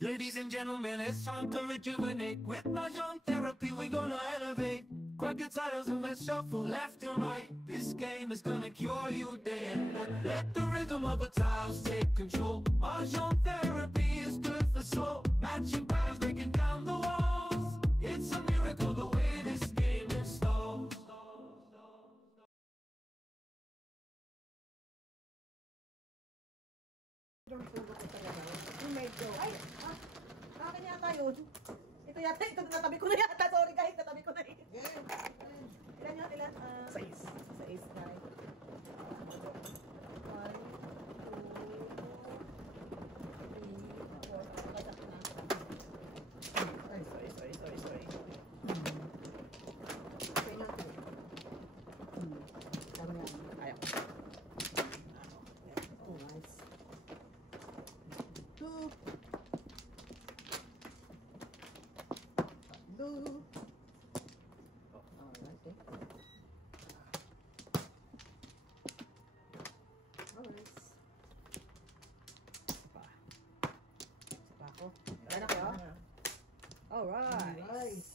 Ladies and gentlemen, it's time to rejuvenate. With Mahjong therapy, we're gonna elevate. Grab your titles and let's shuffle left and right. This game is gonna cure you day and night. Let the rhythm of the tiles take control. Mahjong therapy is good for soul. Matching patterns, breaking down the walls. It's a miracle the way this game installs. Yung sugo ko talaga. Yung medyo, ay, akin yata yun. Ito yata, ito natabi ko na yata. Sorry guys, natabi ko na yun. Ilan yun, ilan? 6. 6 guys. 1, 2, 3, 4. Sorry. Ayaw. Oh, nice. 2. Blue. Oh, alright. Alright. Sapa ako. Ayan ako. Alright. Nice.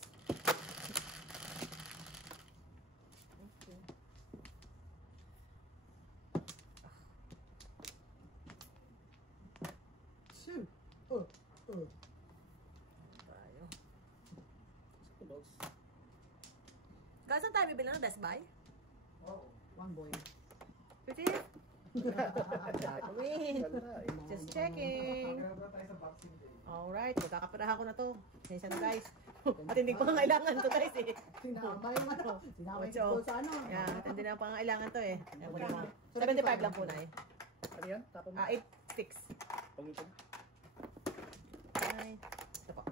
Okay. Two. Tayo. Guys, saan tayo bibili ng Best Buy? Oh, One boy. Pretty? Win. Just checking. Alright, magkakapirahan ko na to. Sensya na guys. At hindi ko pangailangan to guys eh. sinama yung ano. Sinama yung Ocho. goal sa ano. Yan, at hindi na pangailangan to eh. 75 lang po na eh. Ano yan? Tapos 8-6. pangipon. Ay, ito po.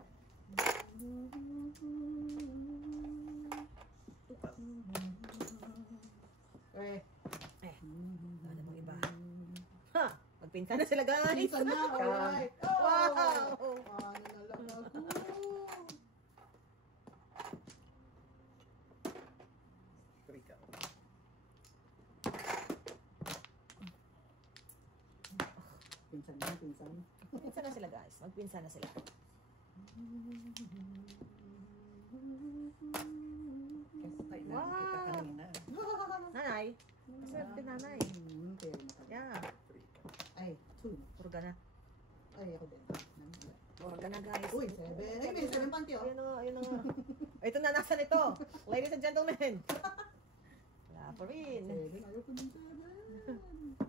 Wala namang iba. Ha! Magpinsan na sila guys! Pinsan na, alright. Wow! Ano na lang ako. Krika. Pinsan. Magpinsan na sila guys. Magpinsan na sila. Kasi tayo Wow. kita kanina. Nanay! Masarap din nanay. Pero nakaka- Yeah. Krika. Ay, 2. Purga na. Ay, ako din. Purga na guys. Uy, 7. Ay, may 7 panty oh. Ayun na nga, ayun na nga. Ito na, nasa nito. Ladies and gentlemen. Wala pa rin. 7. Ayaw ko din 7.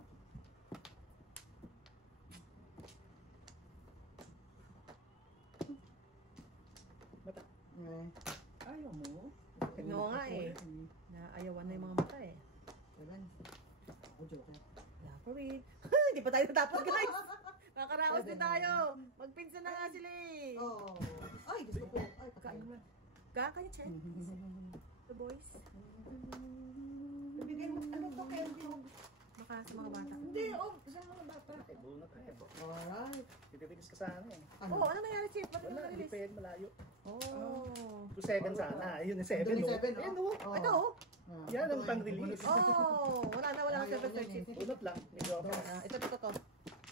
Mata. Ayaw mo? Tignan mo nga eh. Naayawan na yung mga mata eh. 7. Ako joker. Wala pa rin. Hindi pa tayo natapos guys. Nakaraos din tayo. Magpinsan na nga sila eh. Oh. Ay, gusto ko. Ay, pagkain mo. Kayo, Chen. The boys. Bibigay mo, ano to, candy mo? Baka sa mga bata. Hindi, oh, sa mga bata. Ay, buo na tayo. Alright. Tititigis ka sana eh. Oh, ano nangyari, Chip? Ba't Wala, mo hindi nalilis? pa yan malayo. Oh. 7 sana. Ayun yung 7. Doon yung no? 7, Ayan, oh. no? Ito oh. Yan ang pang-release. Oh, wala na Ayaw sa ko first yan, Chip. eh. Bunot lang. Medyo ako. Ito.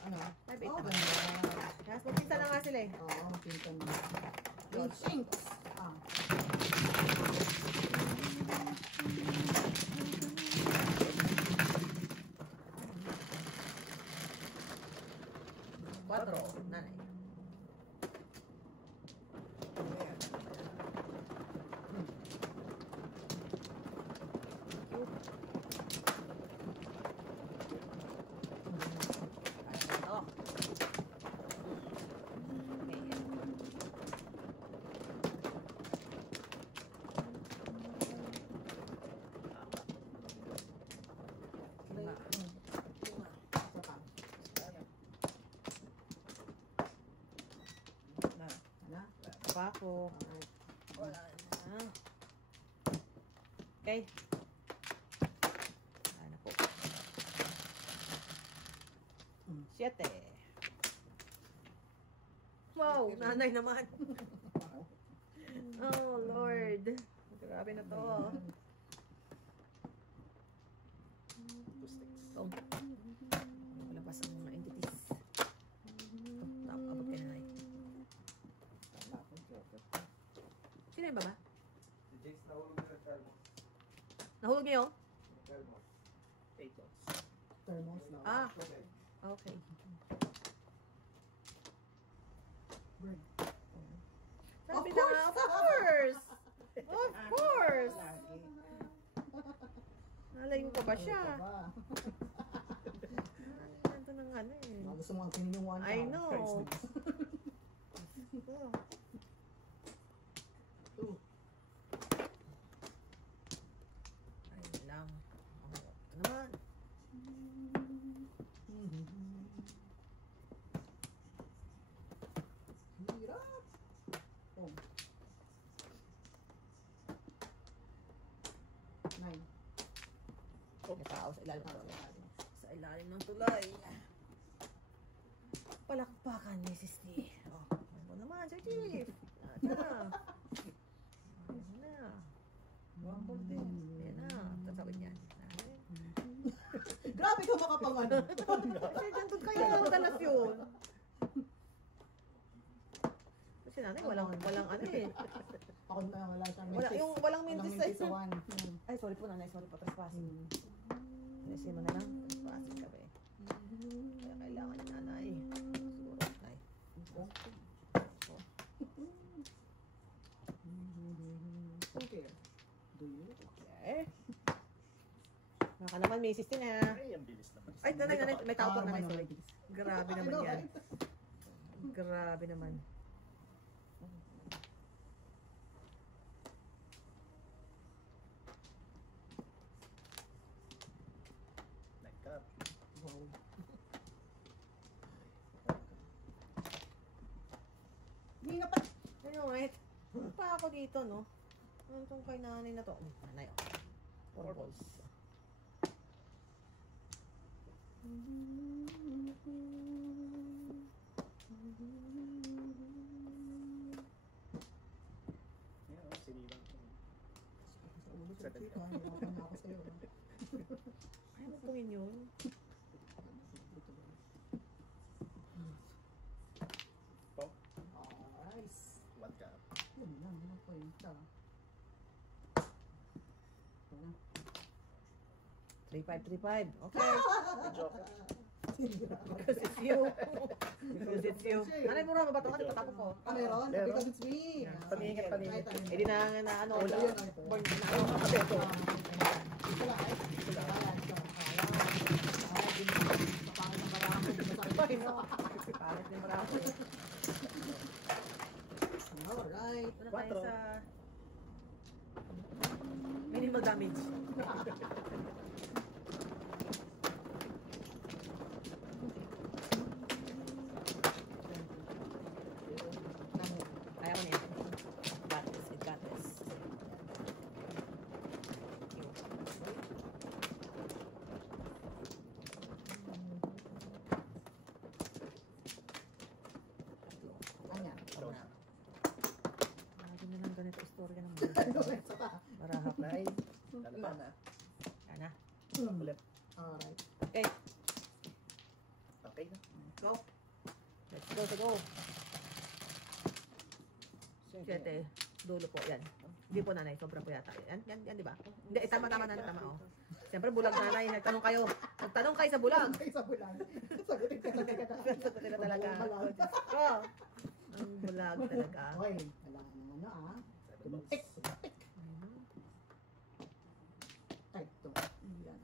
Ano? Ay, wait. Oh, ganda. Yes, magpinsan na nga sila eh. Oo, pinsan mo. Yung sinks. Ah. Quatro. Nanay. Ito. Lima. Isa pa. Ano? Pa ako. Wala na. Okay. Ano po? 7. Wow, nanay naman. Oh, Lord. Grabe na to. Acoustics. Oh. Labas ang mga entities. Ito, nakakabot ka na. Sino yung baba? Si Jace nahulog na sa thermos. Nahulog niyo yung? Thermos. 8 lots. Thermos na. Ah, Okay. okay. Burn. Sabi na nga, of course! Of course! Nalayo pa ba siya? Ba? Ito ng ano eh. Mga gusto mo ang kinin yung one I pound. know. Two. Ayun lang. Ito naman. Hirap. Oh. 9. May tao sa ilalim ng tulay. Sa ilalim ng tulay. Palakpakan, Mrs. D. Oh, ano naman, Sir Chief? Tara. Ayan na. Rumble din. Ayan na. Tatawid yan. Grabe ka makapangano. Kasi nandun kayo. Madalas yun. Kasi nanay, walang ano eh. Ako na wala siyang Wala, yung walang mintis mintis sa sa one. Ay, sorry po nanay. Sorry po. Trespassing. Kasi mo na lang. Trespassing kami. Kaya kailangan ni nanay. Siguro, nay. Okay. Do you? Okay. Baka naman, Mrs. Tin ha. Ay, ang bilis naman. Ay, nanay, may tao po nanay. Ah, Sorry. Grabe naman yan. Grabe naman. Nagkap. Wow. Hindi na pa. Ano, wait. Pa ako dito, no? Ano itong kay nanay na to? Nanay, oh. 4 balls. Yan, sinilang ko. Sa ulo sa chika. Hirapan na ako sa'yo. Ay, ano gawin yun? Po, Nice. what ka? Yun lang. Ano po yun? Ito. 3-5-3-5. Okay. Joker. Because it's you. Because it's you. Nanay, mura ba ba ito? Kasi patako ko. Ah, meron? Meron. Because it's me. Yan. Paningit, paningit. Eh, di na ano. Wala yun. Ito. Born na Ano ako. ka kasi ito? Ito lang. Ito lang. Pangit din marami. Alright. Ano tayo sa minimal damage. Kaya ko na yan. Got this. It got this. Anya. Lagi na lang ganito istorya ng Ano buhay. sa ta? Marahap na. Nay, Wala na. Sana. ulit. Alright. Okay. Okay na. Go. Let's go to go. 7. Dulo po. Yan. Hindi po nanay. Sobra po yata. Yan di ba? Hindi. Tama nanay. Tama. Oh. Siyempre bulag nanay. Nagtanong kayo. Nagtanong kayo sa bulag. Ay, sa bulan. Sagutin ka talaga. Sagutin na talaga. Bulag. Oh. Ang bulag talaga. Okay. Wala naman na ah. Tumitik. Tumitik. Ay, ito. Yan.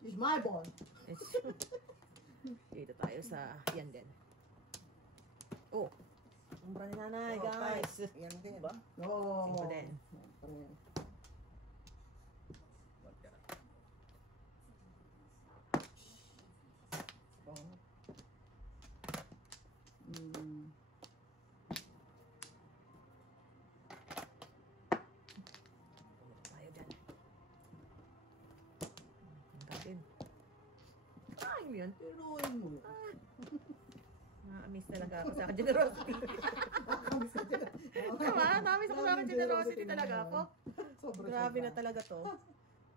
It's my ball. Yes. Dito tayo sa yan din. Oh. Umbra ni nanay, guys. Yan din. Ba? No. Ito din. What ka? Mm. Tayo dyan. Ang natin. Ay, mo yan. Tinuin mo. Na-miss talaga ako sa generosity. Diba? Na-miss ako sa generosity talaga ako. Grabe na talaga to.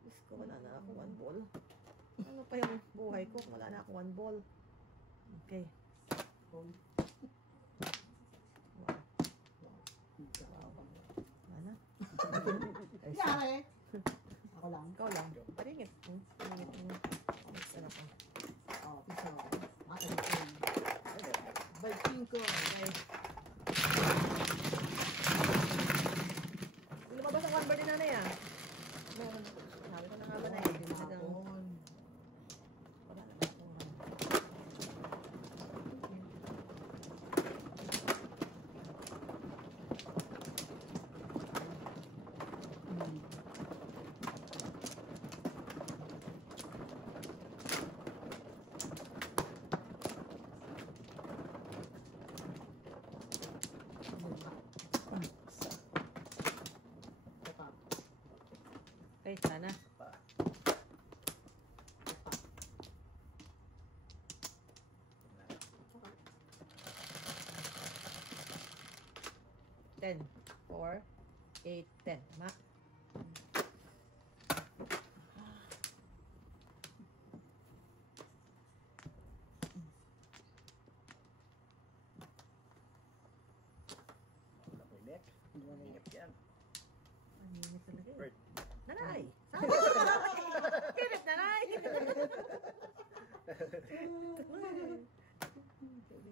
Diyos ko, wala na ako 1 ball. Ano pa yung buhay ko kung wala na ako 1 ball? Okay. Wow. nangyari? Ako lang. Ikaw lang. Paringit. Paringit mo. Ano ko? Oh, pizza. Makalit. By Pinko. Lumabas ang number ni nanay ah. Meron. Sabi ko na nga ba na eh. Hapon. Wala na ako. Okay, sana. Ten. 4, 8, 10. Ma. Wala ko yung neck. Ingat yan. Ang init talaga eh. Bird. Nanay! Kirit, nanay!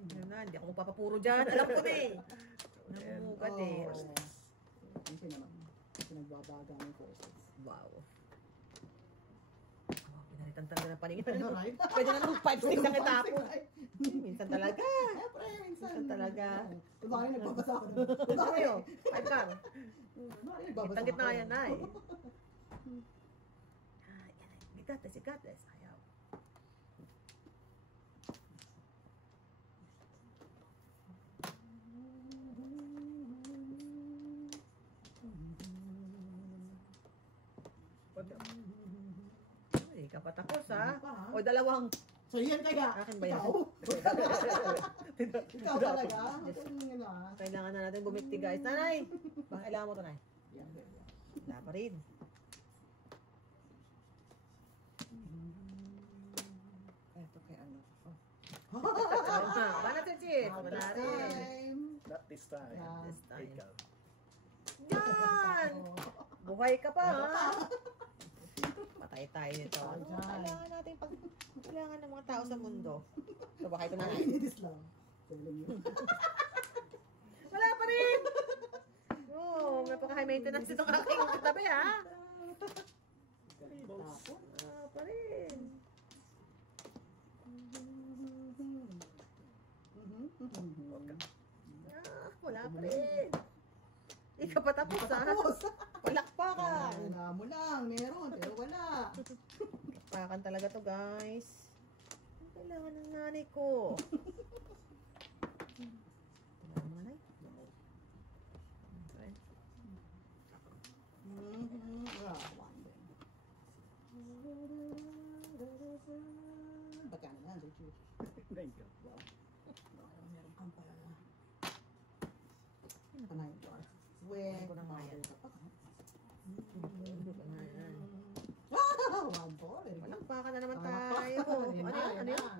Ano na, hindi ako magpapapuro dyan. Alam ko na eh. Namumugat eh. Kasi naman, pinagbabaga ng courses. Wow. Oh, pinalitan talaga ng paningin. Right? Pwede na ng 5 sticks ang itapo. Minsan talaga. Siyempre, minsan. Minsan talaga. Kunwari nagbabasa ako. Ano yun? 5 car. Kunwari nagbabasa Itang gitna ako. yan, ay. Ay, you got this, you got this. Ayaw. Ay, ka pa tapos ha? O dalawang. So yan kaya. Akin ba yan? Ikaw talaga. Ano ah. Kailangan na natin bumikti guys. Nanay! Baka kailangan mo ito, Nay. Yan, yan. Wala pa rin. Ito kay ano. Wala na, Chichit. Wala rin. Time. Not this time. Yeah. This time. Ikaw. Yan! Buhay ka pa, ha? Patay tayo nito. Ano, kailangan natin pag... Kailangan ng mga tao sa mundo. So, baka ito na. I need this lang. Telling you. Wala pa rin! Oh, napaka-high maintenance itong aking katabi, ha? Wala pa rin. Ah, wala pa rin. Ikaw pa tapos, ha? Palakpakan. Wala mo lang. Meron. Pero wala. Palakpakan talaga to, guys. Ang kailangan ng nanay ko. Wala mo, nanay? Okay. Wala. One din. Baka na lang. Thank you. Wow. Meron kang pala. Panay ito. Sweat. Ako na nga yan. One ball. Palakpakan na naman tayo. Ano yan? Ano yan?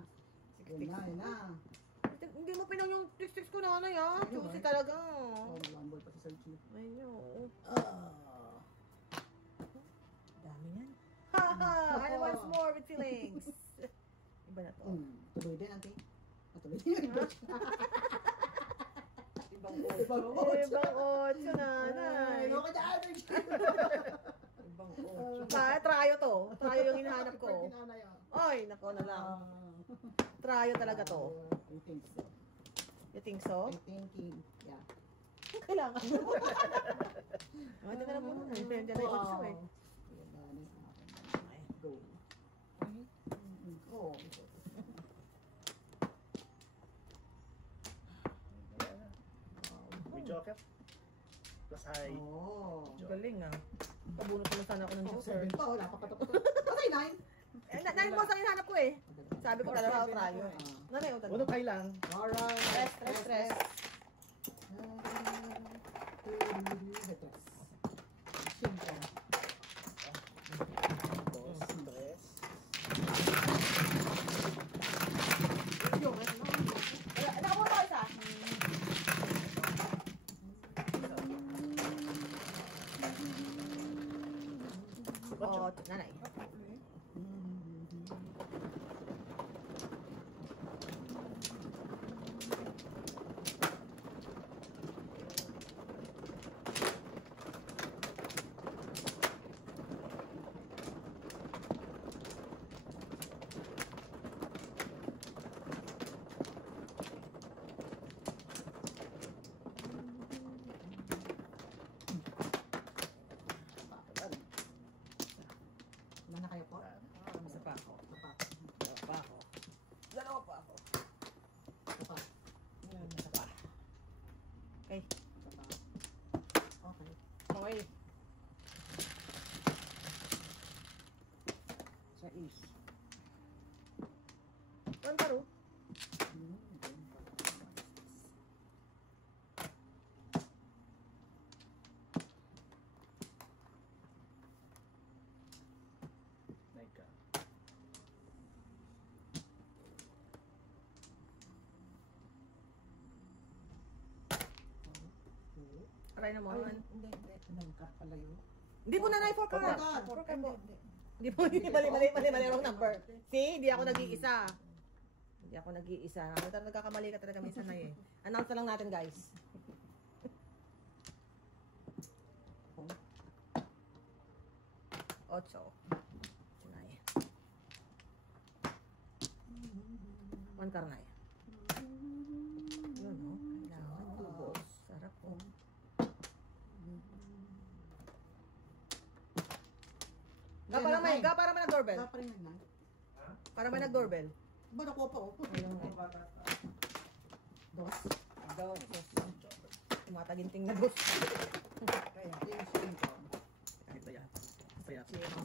Yun na. Hindi mo pinon yung tiks-tiks ko na ano yan. Juicy talaga. Oh, one ball pati sa G. Ayun. Ah. Dami yan. Haha! I want more with feelings. Iba na to. Tuloy din, ate. Tuloy din. Ibang otso. Ibang otso, nanay. Ano ka dyan? Ibang otso. Trayo to. Trayo yung hinahanap ko. Ay, nako na lang. Trayo talaga to. I think so. You think so? I thinking, yeah. Kailangan. Ito na lang muna. Nandiyan na yung otso eh. Yan na, ano sa akin. Go. Oh. May joker. Plus I. Oh. Galing ah. Pabunot naman sana ako ng Oh, joker. 7 pa, wala pa katapos. Okay, 9. Nine mo sa hinahanap ko eh. Sabi ko talaga ako trayo. Nanay, utan. Uno kay lang. Alright. Stress. Siyempre. Dos, tres. Nakaburo ko isa. nanay. Ilan na kayo po? Isa pa ako. Dalawa pa ako. Isa pa. Isa pa. Okay. Isa pa. Okay. Okay. Sa is. One paro. Nike. Aray naman. Hindi. Nangkat pala yun. Hindi po nanay, 4 card. God. 4 card po. Hindi po, mali, wrong number. See, hindi ako nag-iisa. Hindi ako nag-iisa. Nagkakamali ka talaga minsan na eh. Announce na lang natin, guys. Ocho. Sinay. One karnay. Yun, no? Kailangan ubos. Sarap po. Para may nag-doorbell. Wala pa rin yun, Nay. Para may nag-doorbell. Ba, nakuha pa, oh. Ayun, eh. Dos. Dos. Tumataginting na dos. Kaya, yung cinco. Ito yan. Ito yan. Kasi naman.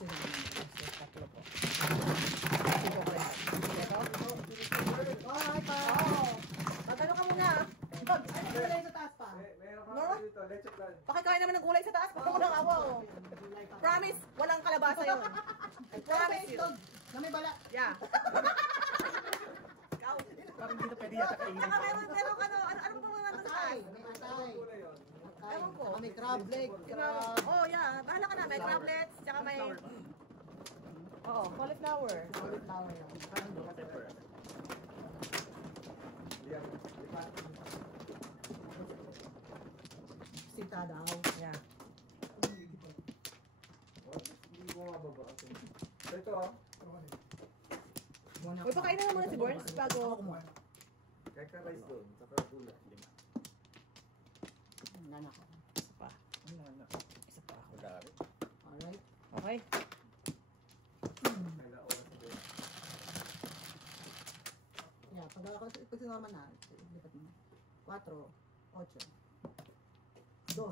Tatlo po. Ito po yan. Ito? Ay, pa. Magkano ka muna? Ano ba lang sa taas pa? Meron No? ka dito, leche plan. Pakikain naman ng gulay sa taas. Baka walang awa. Oh. Promise, walang kalabasa yun. I promise you. Na may bala. Yeah. Ikaw. Parang dito pwede yata kainin. Saka meron ka no. Ano pa mga nasa taas? May atay. Una yun. Ewan ko. May crab leg. Crab. Oh, yeah. Bahala ka na. May crablets. Tsaka may... Oo, cauliflower. Cauliflower lang. Parang doon. Pepper. Yan. Sita daw. Yeah. Hindi ko mababa. So ito ah. Uy, pakain na muna si Borns bago... Kaya ka rice doon. Saka gulay. Nana ko. Isa pa. Isa pa ako. Madami. Alright. Okay. Kaya oras doon. Yeah, pag sinama na, lipat mo. 4, 8, 2.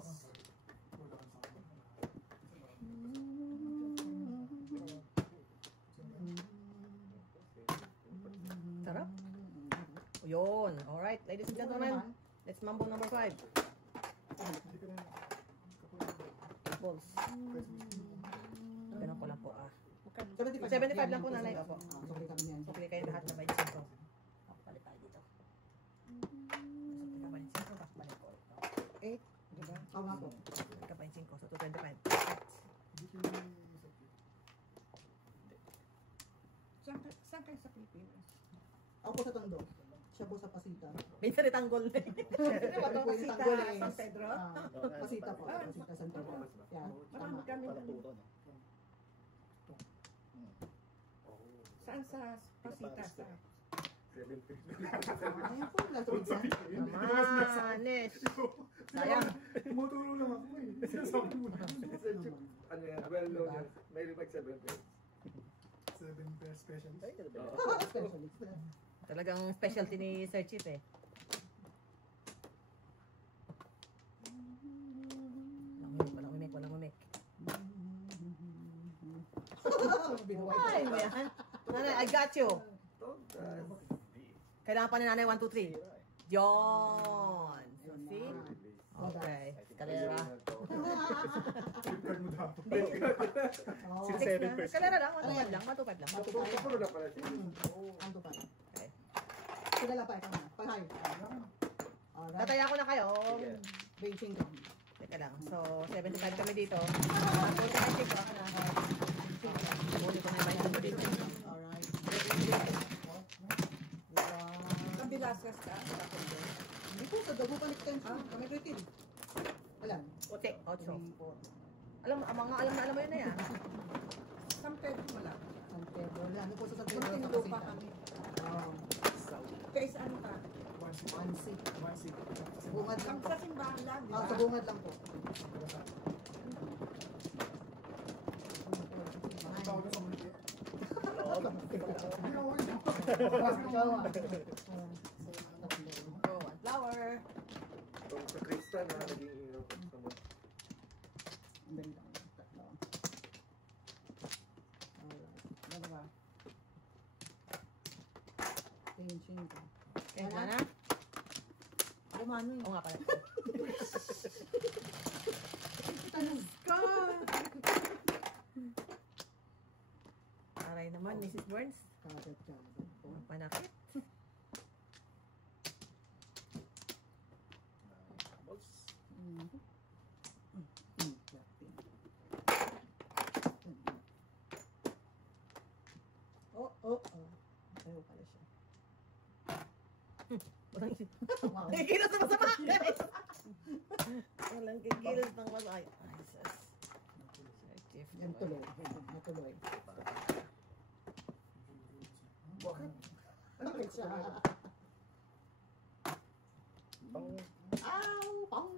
Sarap. Yun. Alright, ladies and gentlemen. Let's mambo number 5. Balls. Ganun ko lang po ah. 75 lang po nanay. Opo. Sorry kami yan. Sukli kayo lahat na 25. Balik tayo dito. Sukli ka 25. Tapos balik ko ito. 8. Diba? Oo nga po. Sukli ka 25. So 225. Saan kayo sa Pilipinas? Ako po sa Tondo. Siya po sa Pasita. Minsan itanggol na yun. Pasita, San Pedro? Pasita po. Pasita, San Pedro. Yeah, tama. Palapuro, no? Saan sa Pasita? 750. Ayun po, last week sa. Manis. Sayang. Tumutulong lang ako eh. Sabi mo na. Ano yan? Well known yan. May like 7 pesos. 7 pesos specialist. Ay, ganun ba? Specialist na. Talagang specialty ni Sir Chief eh. Walang umik. Ay, man. Nanay, I got you. Kailangan pa ni nanay 1, 2, 3. Yon. So, see? Okay. Kalera. Card mo dapat. Oh, 7 pesos. Kalera lang. 1, 2, 5 lang. 1, 2, 5 lang. Puro na pala siya. Ando pa. Okay. Kilala pa ikaw na. Pag-hi. Alright. Tataya ko na kayo. Beijing kami. Teka lang. So, 75 kami dito. Tapos, 75 ako na. Kunin ko na yung bayad ko dito. Alright. Wow. Kabilasas ka. Hindi po, sa Dagu Connecten. Kami rated. Alam. Ote, otso. Po. Alam mo, mga alam na mo yun na yan. San Pedro wala. San Pedro. Lagi po sa San Pedro. Muntinlupa pa kami. Kaysa ano ka? Mansi. Sa bungad lang po. Sa simbahan lang, di ba? Sa bungad lang po. Oh, one flower. Kung sa Krista na naging ino ko sa mga. Ang dali lang. Tatlo. Alright. Dalawa. Tingin ka. Okay, na. Lumano yun. Oo nga pala. Ka! Aray naman, Mrs. Burns. Kagat ka. Panakit. Oh. Ayaw pala siya. Wow. Kikilos na masama, guys! Walang kikilos ng masama. Ay, sus. Yan tuloy. Natuloy. Bakit siya? Ow! Pang!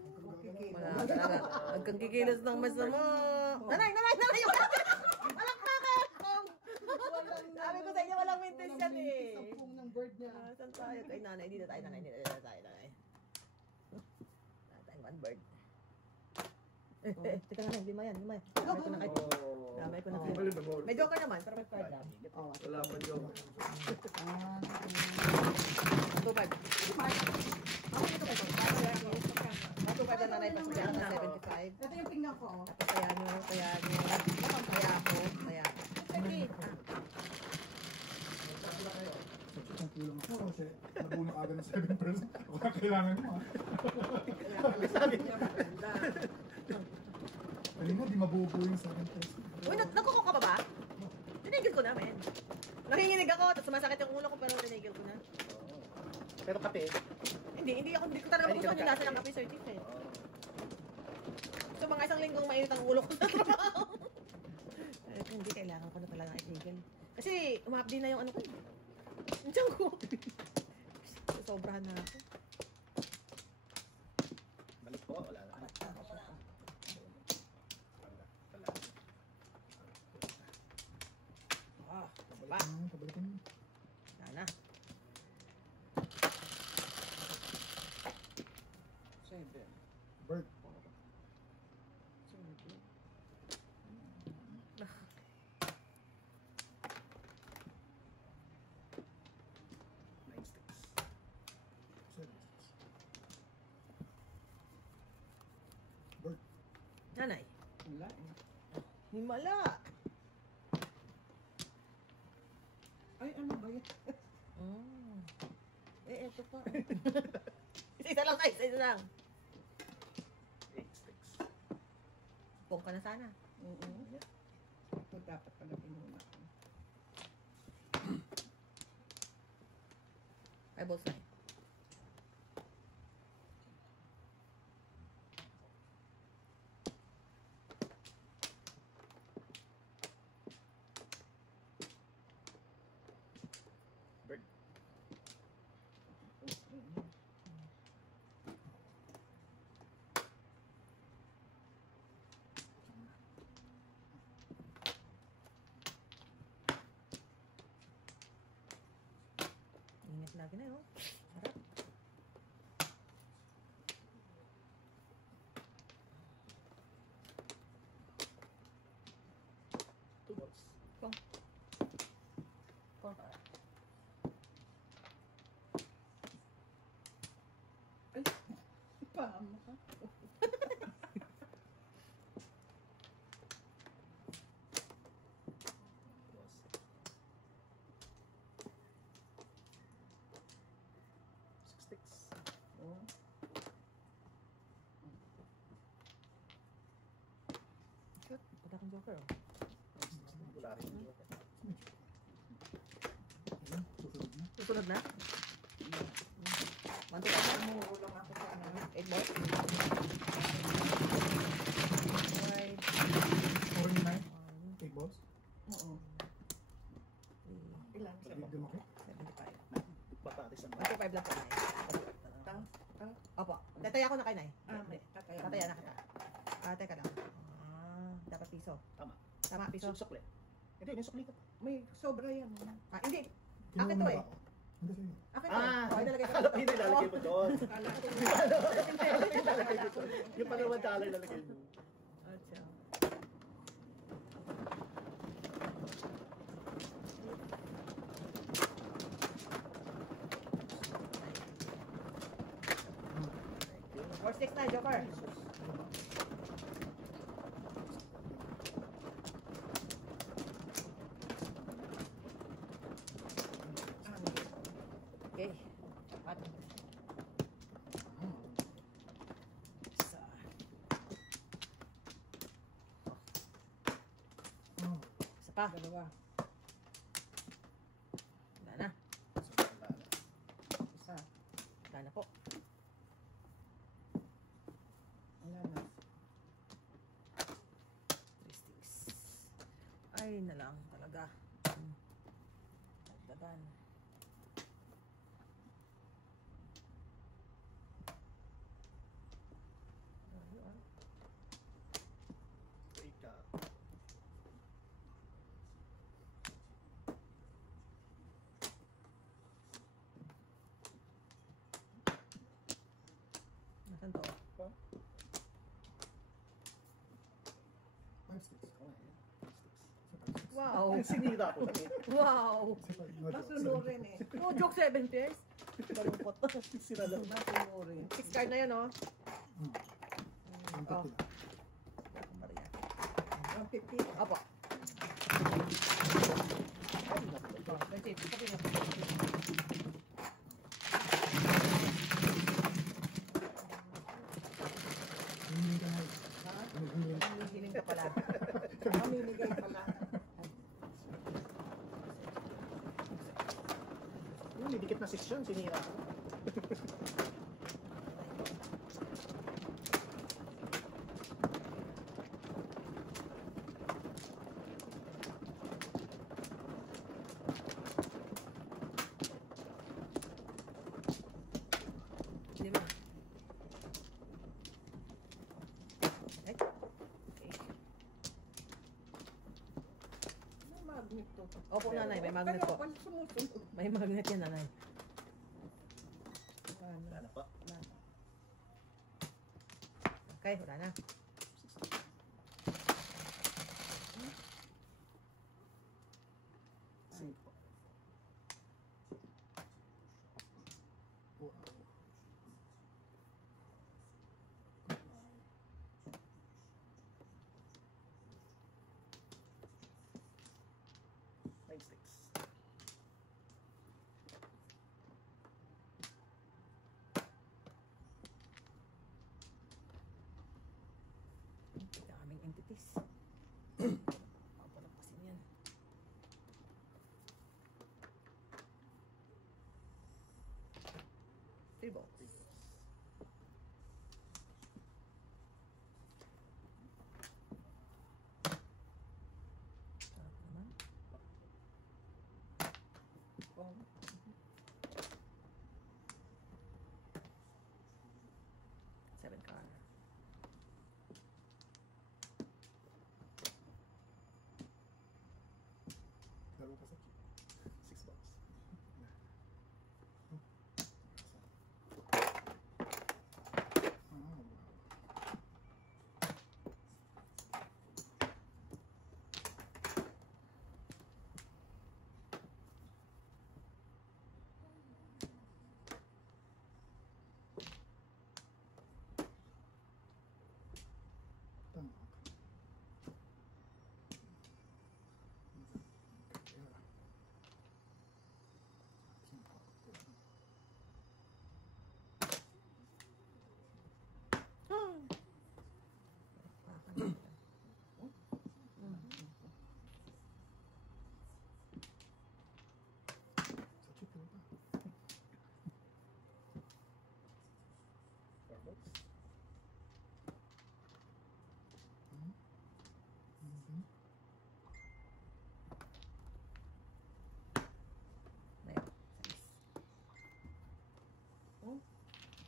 Wala talaga. Huwag kang kikilos ng masama. Nanay! Malakpakan! Sabi ko sa inyo, walang mintis yan eh. Sampung ng bird niya. Saan tayo? Kay nanay. Dito tayo, nanay. Dito tayo, nanay. Tayo, one bird. Teka nga, lima yan. Damay ko na kayo. May joker naman, pero may card lang. Oh, Wala pa yung. 2-5. 2-5 na nanay pa siya na 75. ito yung tingnan ko. Oh. Kaya ako. Ang kulang ako kasi nabunong agad ng 7%. Baka kailangan mo Kanina di mabubuo yung 7%. Uy, nakuko ka ba? Tinigil ko na, men. Nanginginig ako, tapos sumasakit yung ulo ko, pero tinigil ko na. Pero kape. Hindi ko talaga magustuhan yung lasa ng kape certificate. So, mga isang linggong mainit ang ulo ko sa trabaho. Hindi, kailangan ko na talaga itigil. Kasi, umabdi na yung ano ko. Diyan ko. Sobrahan na ako. Balik po, wala na. Pa. Pabalikin mo. Sana. 7. Bird. 7. Bird. Nanay. Wala eh. Himala. Ay, ano ba yan? Eto pa. Isa lang tayo, isa lang. Pong ka na sana. Oo. Ito dapat pala pinuna ko. Ay, balls na. Ingat lagi na yun. Sarap. Two balls. Four. Paamo ka. Oh. Shoot. Punta kang joker. Oh. Wala rin yung joker. Susunod na? 1, 2, 3. Tumuro lang ako sa ano. 8 balls. 5, 49. 8 balls. Oo. Ilan? Hindi dumaki. 75. Patatis ang 1, 2, 5 lang po. Opo. Tataya ko na kay Nay. May tataya. Tataya na kita. Teka lang. Dapat piso. Tama. Tama, piso. Sukli. Hindi, may sukli ka pa. May sobra yan. Hindi. Kinuha Akin mo to na eh. ba ako? Hindi sa'yo. Akin to eh. Okay, nalagay ko. Akala ko nilalagay mo doon. Kala ko Nilalagay ko doon. Yung pang $1 lalagay mo. Atsa. Four, 6 na, Joker. Okay. Apat. Isa. Oh. Isa pa. Dalawa. Wala na. Isa. Wala na po. Wala na. 3 sticks. Ay na lang talaga. Dagdagan. Ika. Nasaan to? 5 sticks. Wow! Sinira ko lang eh. Wow! Masunurin eh. No joke, 7 pairs. Malungkot. Sira lang. Masunurin. 6 card na yun, oh. Oh. 150 lang. Maria. 150. Opo. That's it. Sabi mo. Hihingi ka na. Ha? Hihingi. Hiling ka pala. Mamimigay pala. Yung may dikit na 6 yun, sinira ko. Lima. Right? Okay. May magnet to. Opo, nanay. May magnet Kaya po. pala sumusunod. May magnet yan, nanay. Wala na pa. Okay, wala na. Nine sticks. Daming entities. Papalagpasin yan. Three balls. Sarap naman. Wow. Seven car. Laro ka sa 6 bucks. wow.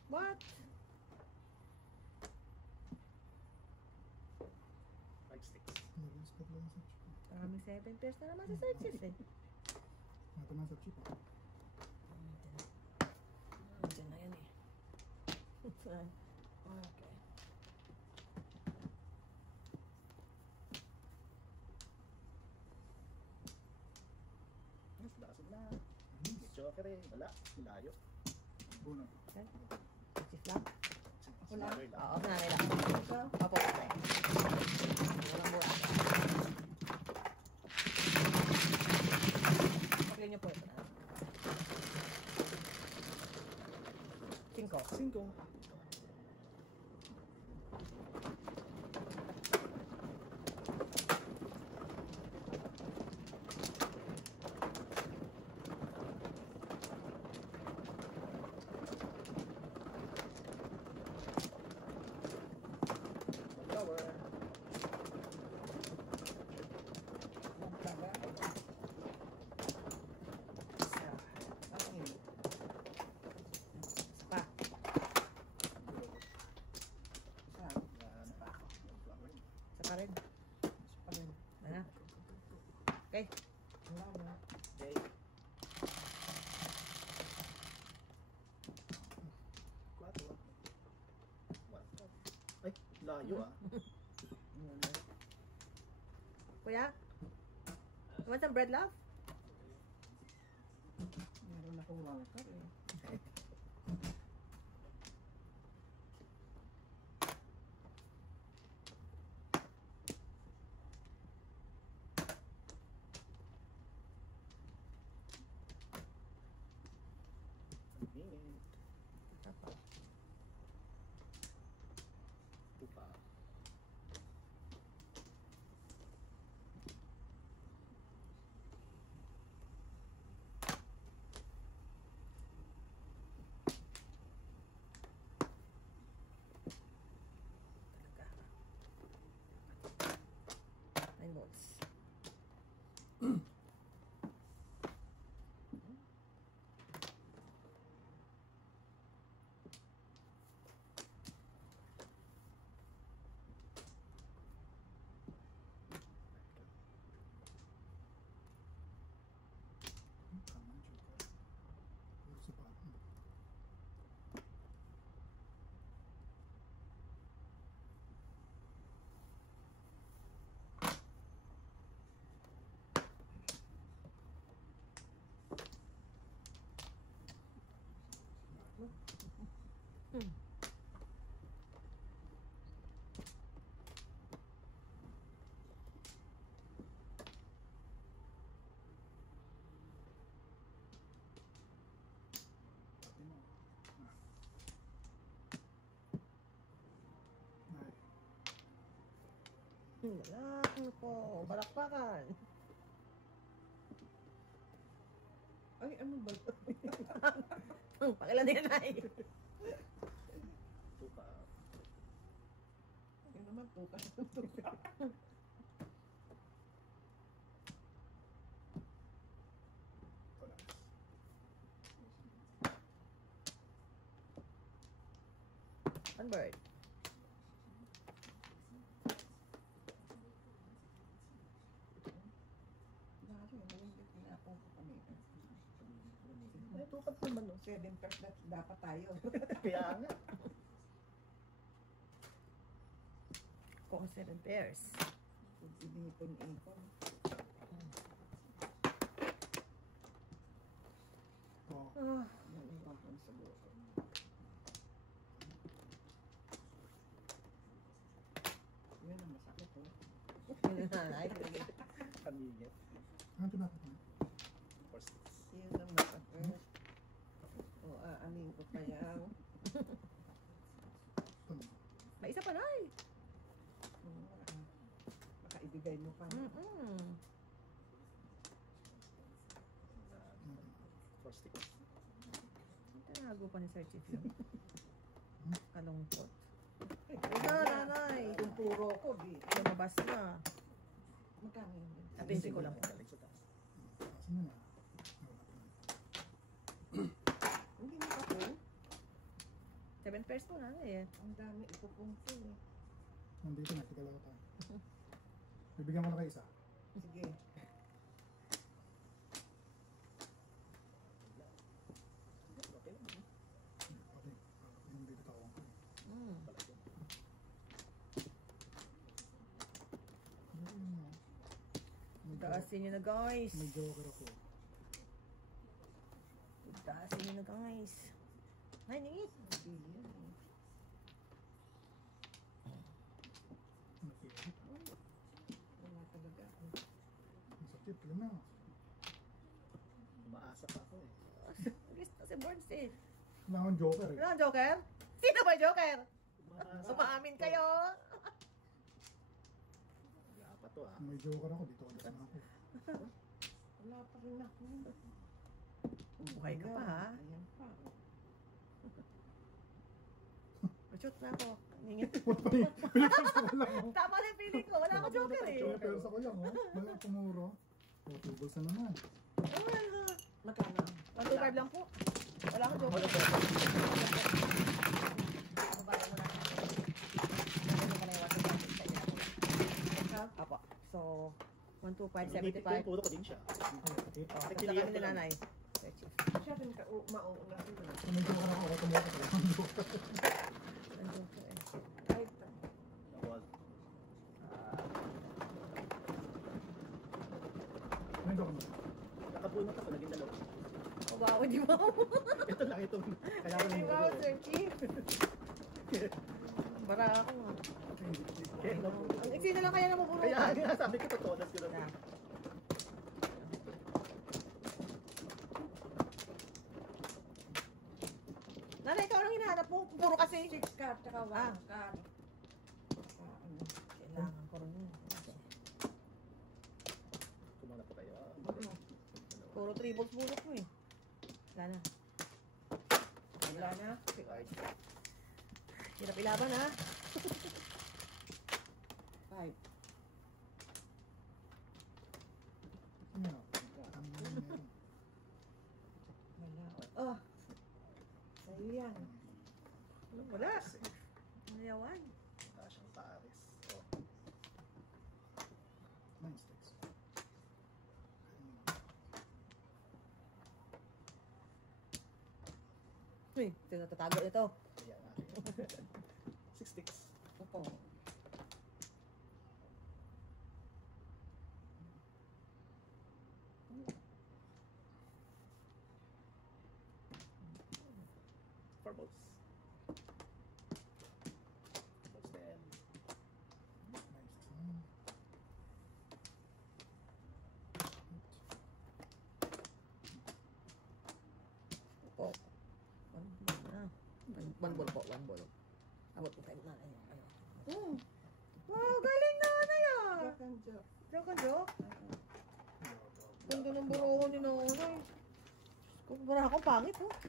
What? 5 sticks. Meron spot lang sa chip. Maraming 7 pairs na naman sa Sir Chief eh. Mata na sa chip. Diyan na yan eh. Okay. Yes, lasag na. Joker eh. Wala. Layo. Una. Okay. Chief lang? Wala. Oo, nanay lang. Ikaw? Opo, okay. Walang mura. Pagyan niyo po ito na. 5. 5. Flower. Pa. Isa pa rin. Ano? Okay. Okay. Quatro. Ay, layo ah. Kuya? You want some bread, love? Meron akong wangkar eh. Minute. Isa pa. 2 pa. Talaga. 9 volts. Tama yung joker. Puro sa bottom. Lalaki po. Balakpakan. Ay, ano ba? Pakilan din ay. 2 pa. Ayun naman, pukas ng tuka. One bird. Lalo, malingkit na ako kami. Ay, tukat naman no. 7 pairs na dapat tayo. Kaya nga. Kung 7 pairs. Ibinipon-ipon. Oh, Ah, Naliwakan sa buko. Yun ang masakit oh. yun na nanay. Pamilya. ano pinapit mo? 4 sticks. Yun ang masakit. O, aanin ko pa yan. Tama. May isa pa nay. Baka ibigay mo pa. 4 sticks. Tinago pa ni Sir Chief yun. Kalungkot. Eh, Wala nanay. Kung puro ko, di. Lumabas na. Magkano yun? Napensin ko lang. Galing sa taas. Taas mo na. Hindi mo pa po. 7 pairs po na eh. Ang dami ipupungpo eh. Nandito na, tika lang tayo. Bibigyan ko na kayo isa. Sige. Okay. Yung bibitawan ko. Mm. Taasin nyo na guys. May joker ako. Taasin nyo na guys. Ay, ningit. Nakikita. Wala talaga ako. Ang sakit, yun na. Umaasa pa ako eh. Bilis na si Burns eh. Wala akong joker eh. Wala ang joker? Sino ba joker? Umaasa. Umaamin kayo. Wala pa to ah. May joker ako, dito alas na ako. Wala pa rin ako. Buhay ka pa ha. Ayan pa. Shoot na ako. Ningit. Pilipersa ko lang oh. Tama na yung feeling ko. Wala akong joker eh. Pilipersa ko lang oh. Wala tumuro. O, tubos na naman. Magkano? 125 lang po. Wala akong joker. Babaya mo na. Ano ka na yung 125? Apo. So, 125, 75. Puro ko din siya. Basta kami ni nanay. Siya rin ka mauuna. So, may joker ako, wala tumuro ko lang ang joker. Ang joker eh. Ay, Ako, May joker. nakabunot ako, naging dalawa. O ba ako, di ba? Ito lang itong kailangan Di ng ba, mulo. Sir Chief? Bara ako nga. Ang iksi na lang kaya na maburo. Kaya nga, sabi ko totoo, das ko lang. Na. Nanay, ikaw lang hinahanap mo. Puro kasi. 6 card, tsaka 1 Ah. card. Kailangan ko rin yun. Kumana pa kayo. Puro triples bulok mo eh. Wala na. Wala na. Hirap ilaban ha. 5. Ano? Ang meron. Wala. Oh, Sa'yo yan. wala. Nayawan. Wala siyang pares. Oh. Nine sticks. Uy, tinatatago ito. Ayan nga. 6 sticks. Opo. Four balls. Balls 10. Nine sticks naman. Po. One ball po, one ball. Abot ko kayo na. Ayun. Wow, galing na na yan. Joke and joke. Joke ang joke. Ganda ng buroho ni Nonoy. Kung bara akong pangit oh. Sa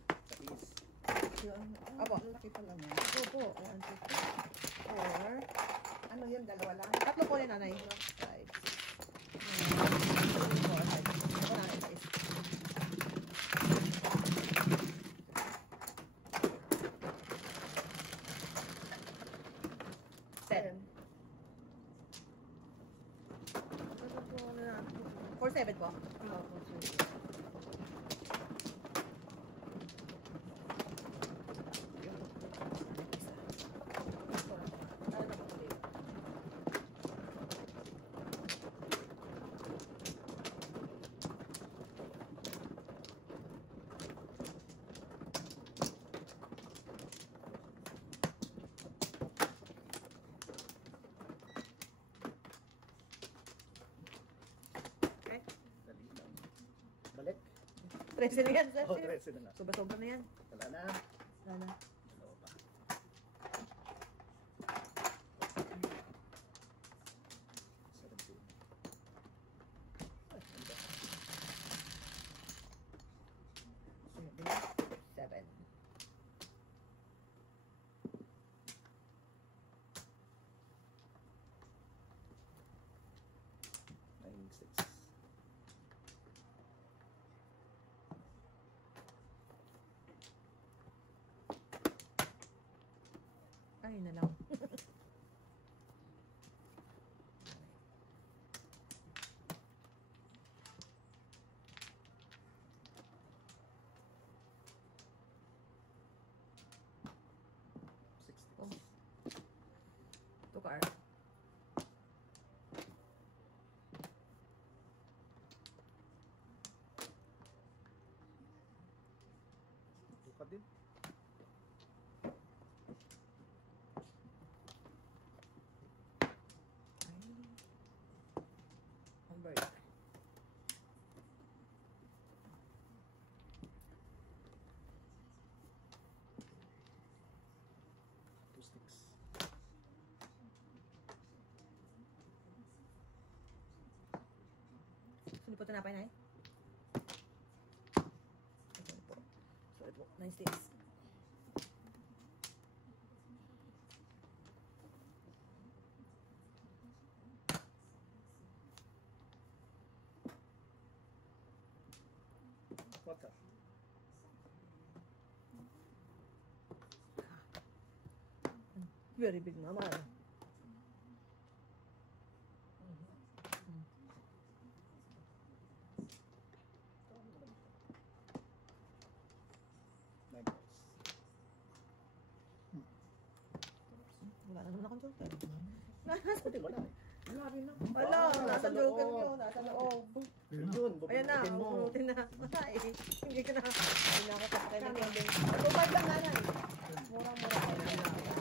is. Yun. Apo. Ang laki pala mo. Ito po. 1, 2, 3, 4. Ano yun? Dalawa lang? Tatlo po ni nanay. 5, 6, 7, 8, 9, 10. Ako nanay, 6. Set. 4-7 po. Oo, po, sir. Dali lang. Balik. 13 na yan, sir. Oh, 13 na lang. Sobra-sobra na yan. Wala na. Wala na. Dalawa pa. Seventeen. Ay, ganda. 7. Nine, six. Tayo na lang. Oh. Tukar. Tukad din. Bird. Two sticks. Sunod po tinapay na eh. Sunod po. Sunod po. 9 sticks. Vodka. Very big mama. Nine balls. Wala na naman akong joker. Kunti wala eh. Wala rin na. Wala, nasa joker nyo, nasa loob. Yun, Ayan na, bubunutin mo. bubunutin na. Ay, hindi ka na. Hindi na ako kakakain ng ending. Tupad lang nanay. Murang-mura.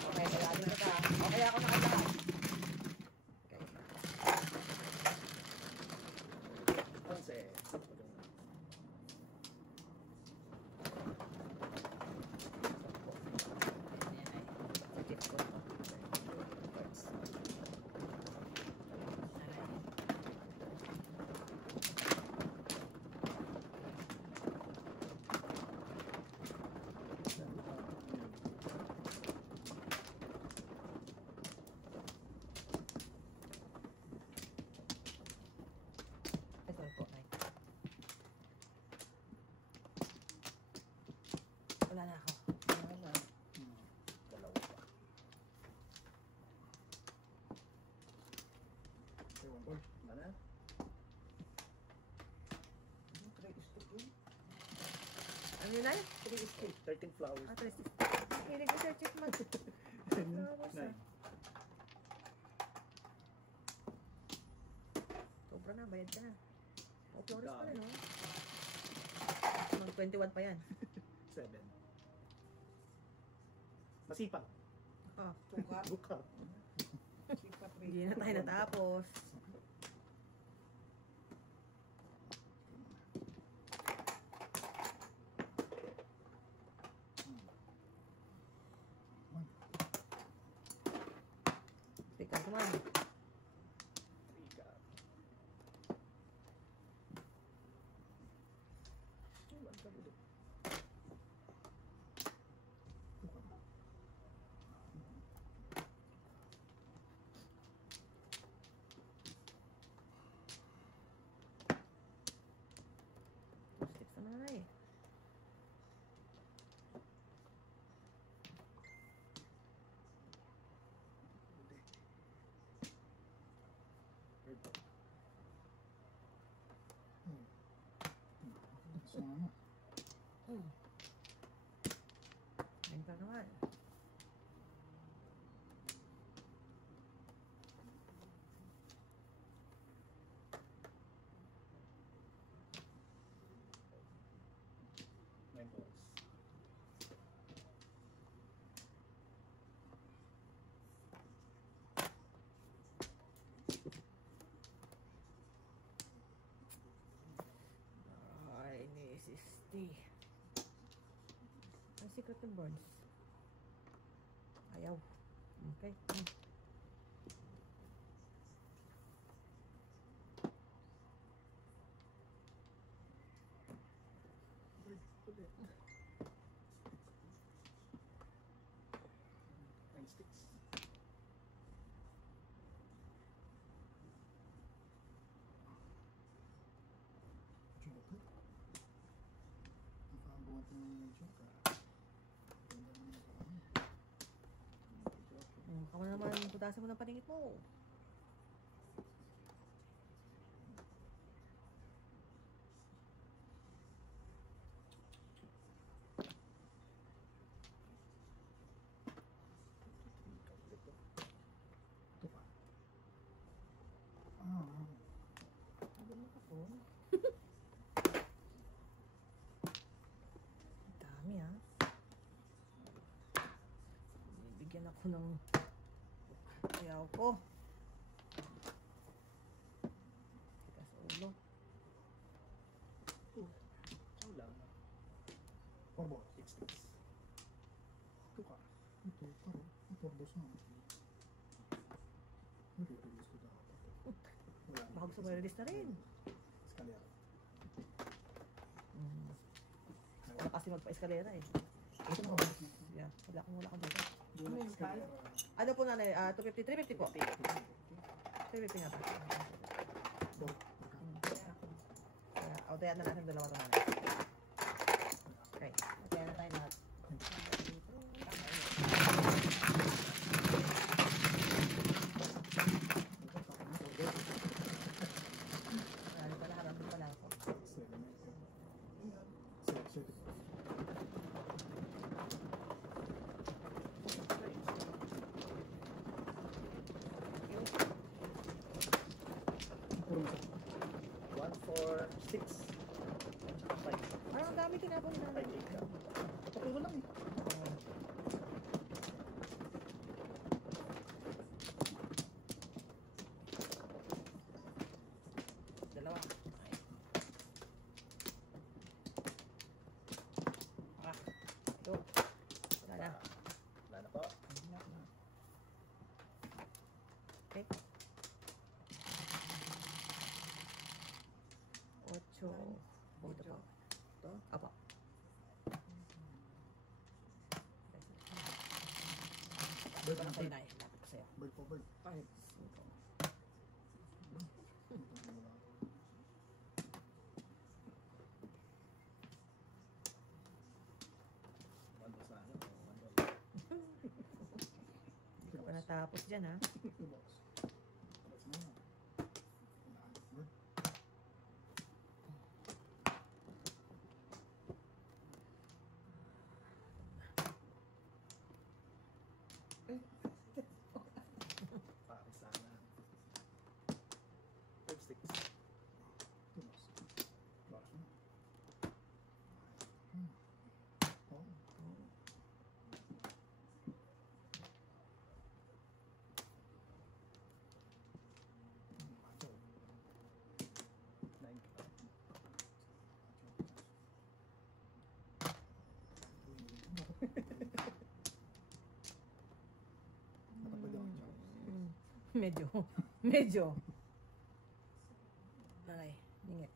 Okay, tagalin na ka. Okay, ako nakatakas. Okay. 11. Ito po, ay. Wala na ako. Wala. Dalawa pa. Okay, one ball. Wala na. Three stick yun. Ano yun ay? 3 stick. 13 flowers. Ah, 3 sticks. Hilig ko, Sir Chickman. Nine. Sobra na, bayad ka na. O, flores pa Dami. rin, no? Mag 21 pa yan. 7. Masipag. Ah, Buka. hindi na tayo natapos. Teka, kumain. 3 ka. One ka ulit. Two sticks naman na eh. Third ball. So, ano? Ayun pa naman. Nine balls. Ay, necessity. Ang secret ng birds. Ayaw. Okay. Ulit. 9 sticks. Joker. Nakabuhat ni Joker. Ganda naman yung parang. naman, putasin mo ng paningit mo. Ito pa. Ah. Dami ah. Bibigyan ako ng ayaw ko. Tigas ulo. Ulang. Porbo. Ito ka. Ito, paro. Ito, dos na. Nire-release ko dapat. Wala. Baka gusto mo i-release na rin. Escalera. Wala kasi magpa-eskalera eh. Ito na kabalik mo. Yeah, wala kang dito. Doon ang escalera. Ano po nanay? 250, 350 po. 350 nga po. Dog. Kaya, autayan na natin dalawa ito nanay. Okay, autayan na tayo lahat. Marami pala ako. One, four, six. Five. Parang ang dami tinapon ni nanay. Five, eight ka. Patulo lang eh. Dalawa. Ito. Wala na. Wala na po. Okay. 8. Ito po. Ito. Apo. Bird Parang na sa'yo bird. na eh. Lapit ko sa'yo. Bird po, bird. 5. One was na, ano? One was. Hindi pa natapos dyan ha. Ito, boss. Boss na yan. Bird. Pare sana. Five, six. Ito, boss. Boss na. Oh. Ito. Nine ka. Nakapagod ako dyan. Medyo. Nanay, ningit.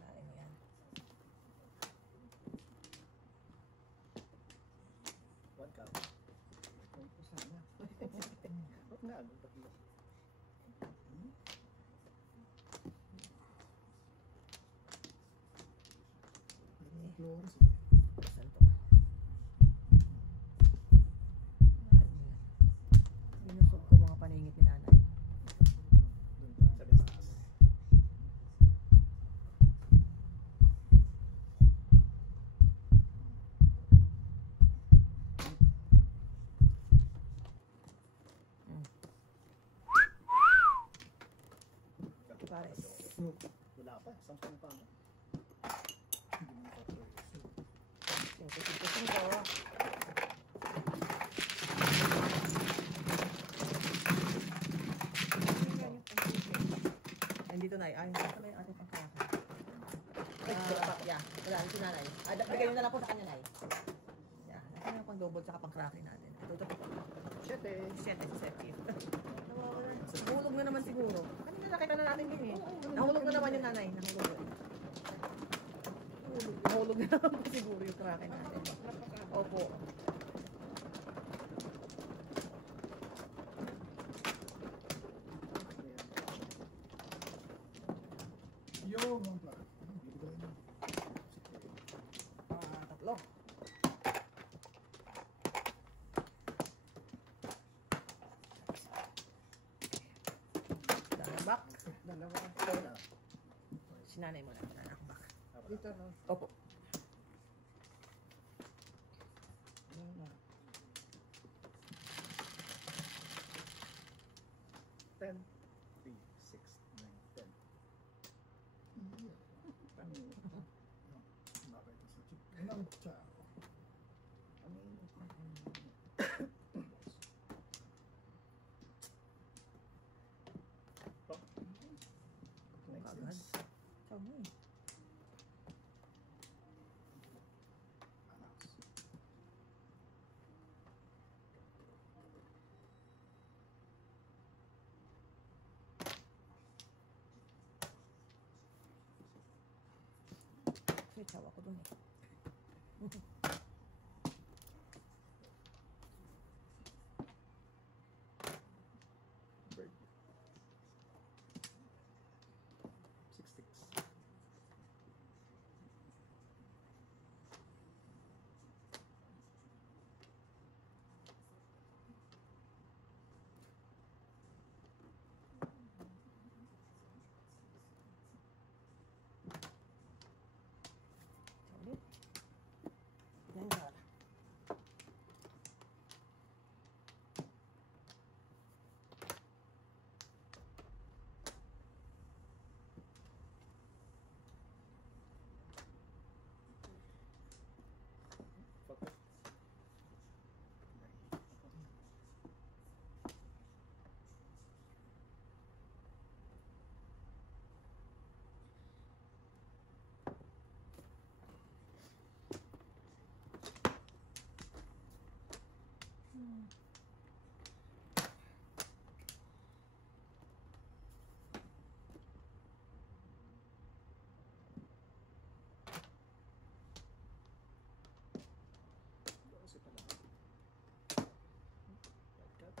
Lain mo yan. One ka. Sana. Huwag na, ano? Tatlo. Pero Flores eh. Saan to? Binusog ko mga paningit ni nanay. Doon ka. Sabi sa taas. Pares. Wala pa. Sampung pa. ano? Hindi mo nakapagod. Ito. Nandito na ay sa kamay ang ating pangkalaki. Yeah, wala ito nanay. Bigay mo na lang po sa kanya nay. Yeah, ito na pang double tsaka pang cracky natin. Ito. Siyete. 7. Nahulog na naman siguro. Kanina nakita na natin din eh. Nahulog na naman yung nanay. Nahulog na naman po siguro yung cracky natin. Opo. Yo, mga pala. Dito ka lang. Tatlo. Dalawa. Sinanay mo na. Ako back. Dito no. Opo. Yan na. 10. 3, 6, 9, 10. Bakit ito sa chip? Ilang chao? Agad. Ikaw mo eh. Anas. Switch ako dun eh. Bird. 6 sticks. Ulit. Yan ka. Focus. Kasi pala. Right cut.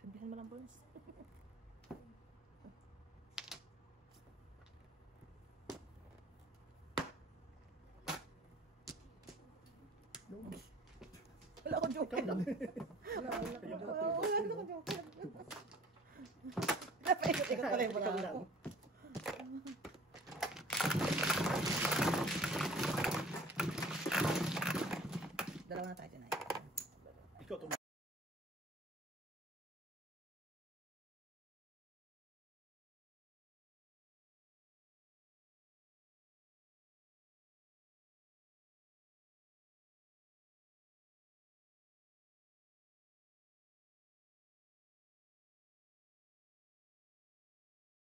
Sabihan mo lang, Bones. Wala akong joke. Wala akong joke. Napaikot-ikot pala yung braso ko.